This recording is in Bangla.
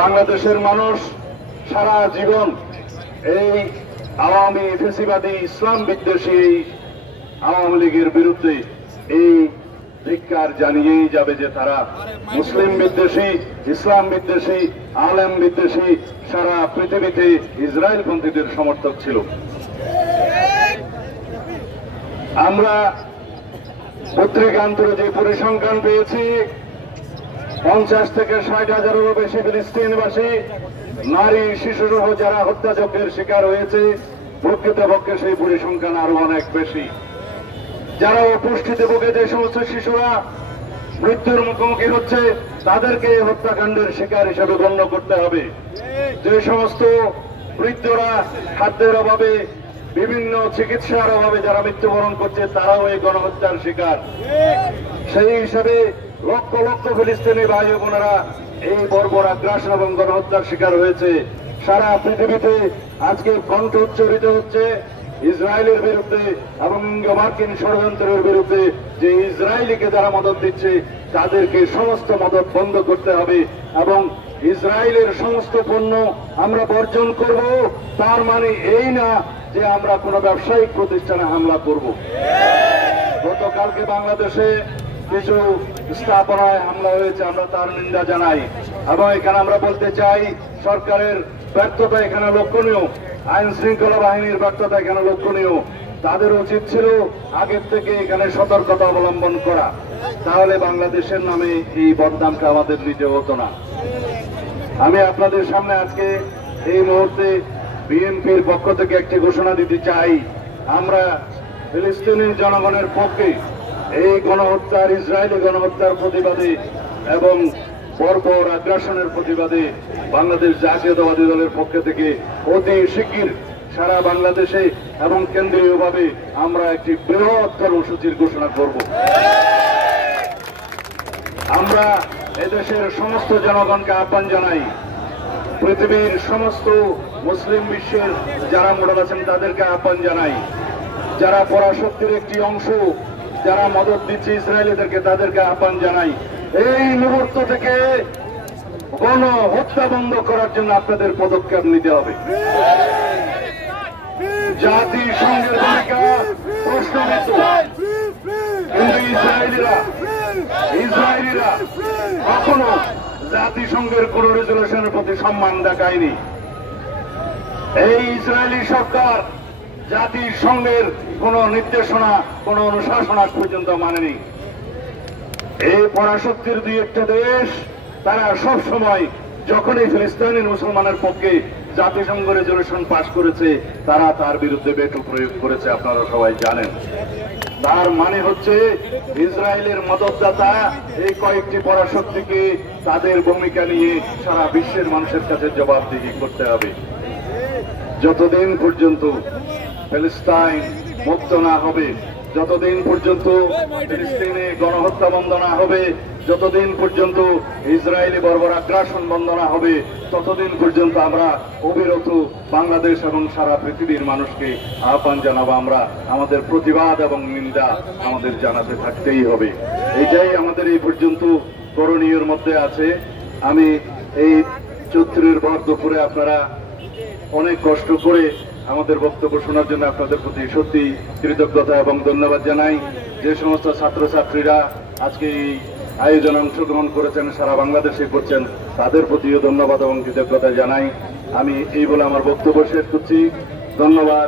বাংলাদেশের মানুষ সারা জীবন এই আওয়ামী ফেসিবাদী ইসলাম বিদ্বেষী আওয়ামী লীগের বিরুদ্ধে এই ধিক্কার জানিয়েই যাবে যে তারা মুসলিম বিদ্বেষী, ইসলাম বিদ্বেষী, আলেম বিদ্বেষী, সারা পৃথিবীতে ইসরায়েল পন্থীদের সমর্থক ছিল। আমরা পত্রিকান্তরে যে পরিসংখ্যান পেয়েছি, 50 থেকে 60,000-এরও বেশি ফিলিস্তিনবাসী নারী শিশুসহ যারা হত্যাযজ্ঞের শিকার হয়েছে, প্রকৃতপক্ষে সেই পরিসংখ্যান আরো অনেক বেশি। যারা অপুষ্টিতে ভোগে, যে সমস্ত শিশুরা মৃত্যুর মুখোমুখি হচ্ছে, তাদেরকে হত্যাকাণ্ডের শিকার হিসেবে গণ্য করতে হবে। যে সমস্ত বৃদ্ধরা খাদ্যের অভাবে, বিভিন্ন চিকিৎসার অভাবে যারা মৃত্যুবরণ করছে, তারাও এই গণহত্যার শিকার। সেই হিসাবে লক্ষ লক্ষ ফিলিস্তিনি ভাই বোনেরা এই বর্বর আগ্রাসন এবং গণহত্যার শিকার হয়েছে। সারা পৃথিবীতে আজকে কণ্ঠ উচ্চারিত হচ্ছে ইসরায়েলের বিরুদ্ধে এবং মার্কিন ষড়যন্ত্রের বিরুদ্ধে, যে ইসরায়েলিকে যারা মদত দিচ্ছে তাদেরকে সমস্ত মদত বন্ধ করতে হবে এবং ইসরায়েলের সমস্ত পণ্য আমরা বর্জন করব। তার মানে এই না যে আমরা কোনো ব্যবসায়িক প্রতিষ্ঠানে হামলা করব। গতকালকে বাংলাদেশে কিছু স্থাপনায় হামলা হয়েছে, আমরা তার নিন্দা জানাই এবং এখানে আমরা বলতে চাই সরকারের ব্যর্থতা এখানে লক্ষণীয়, আইন শৃঙ্খলা বাহিনীর ব্যর্থতা এখানে লক্ষণীয়। তাদের উচিত ছিল আগের থেকে এখানে সতর্কতা অবলম্বন করা, তাহলে বাংলাদেশের নামে এই বদনামটা আমাদের নিতে হতো না। আমি আপনাদের সামনে আজকে এই মুহূর্তে বিএনপির পক্ষ থেকে একটি ঘোষণা দিতে চাই। আমরা ফিলিস্তিনি জনগণের পক্ষে এই গণহত্যার, ইসরায়েলি গণহত্যার প্রতিবাদে এবং বর্বর আগ্রাসনের প্রতিবাদে বাংলাদেশ জাতীয়তাবাদী দলের পক্ষ থেকে অতি শিগগির সারা বাংলাদেশে এবং কেন্দ্রীয়ভাবে আমরা একটি বৃহৎ কর্মসূচির ঘোষণা করব। আমরা এদেশের সমস্ত জনগণকে আহ্বান জানাই, পৃথিবীর সমস্ত মুসলিম বিশ্বের যারা মোড়ল আছেন তাদেরকে আহ্বান জানাই, যারা পরাশক্তির একটি অংশ, যারা মদত দিচ্ছে ইসরায়েলিদেরকে, তাদেরকে আহ্বান জানাই, এই মুহূর্ত থেকে গণহত্যা বন্ধ করার জন্য আপনাদের পদক্ষেপ নিতে হবে। জাতিসংঘের ভূমিকা প্রশ্নবিদ্ধ, কিন্তু ইসরায়েলিরা কখনো জাতিসংঘের কোন রেজলিউশনের প্রতি সম্মান দেখায়নি। এই ইসরায়েলি সরকার জাতিসংঘের কোন নির্দেশনা, কোন অনুশাসন আজ পর্যন্ত মানেনি। এই পরাশক্তির দুই একটা দেশ তারা সব সময় যখনই ফিলিস্তিনি মুসলমানের পক্ষে জাতিসংঘ রেজলিউশন পাশ করেছে, তারা তার বিরুদ্ধে ভেটো প্রয়োগ করেছে, আপনারা সবাই জানেন। তার মানে হচ্ছে ইসরায়েলের মদতদাতা এই কয়েকটি পরাশক্তিকে তাদের ভূমিকা নিয়ে সারা বিশ্বের মানুষের কাছে জবাবদিহি করতে হবে। যতদিন পর্যন্ত ফিলিস্তিন মুক্ত না হবে, যতদিন পর্যন্ত ফিলিস্তিনে গণহত্যা বন্ধ না হবে, যতদিন পর্যন্ত ইসরায়েলি বর্বর আগ্রাসন বন্ধ না হবে, ততদিন পর্যন্ত আমরা অবিরত বাংলাদেশ এবং সারা পৃথিবীর মানুষকে আহ্বান জানাবো। আমরা আমাদের প্রতিবাদ এবং নিন্দা আমাদের জানাতে থাকতেই হবে। এটাই আমাদের এই পর্যন্ত করণীয়ের মধ্যে আছে। আমি এই চৈত্রের ভর দুপুরে আপনারা অনেক কষ্ট করে আমাদের বক্তব্য শোনার জন্য আপনাদের প্রতি সত্যি কৃতজ্ঞতা এবং ধন্যবাদ জানাই। যে সমস্ত ছাত্রছাত্রীরা আজকে এই আয়োজনে অংশগ্রহণ করেছেন, সারা বাংলাদেশে করছেন, তাদের প্রতিও ধন্যবাদ এবং কৃতজ্ঞতা জানাই। আমি এই বলে আমার বক্তব্য শেষ করছি। ধন্যবাদ।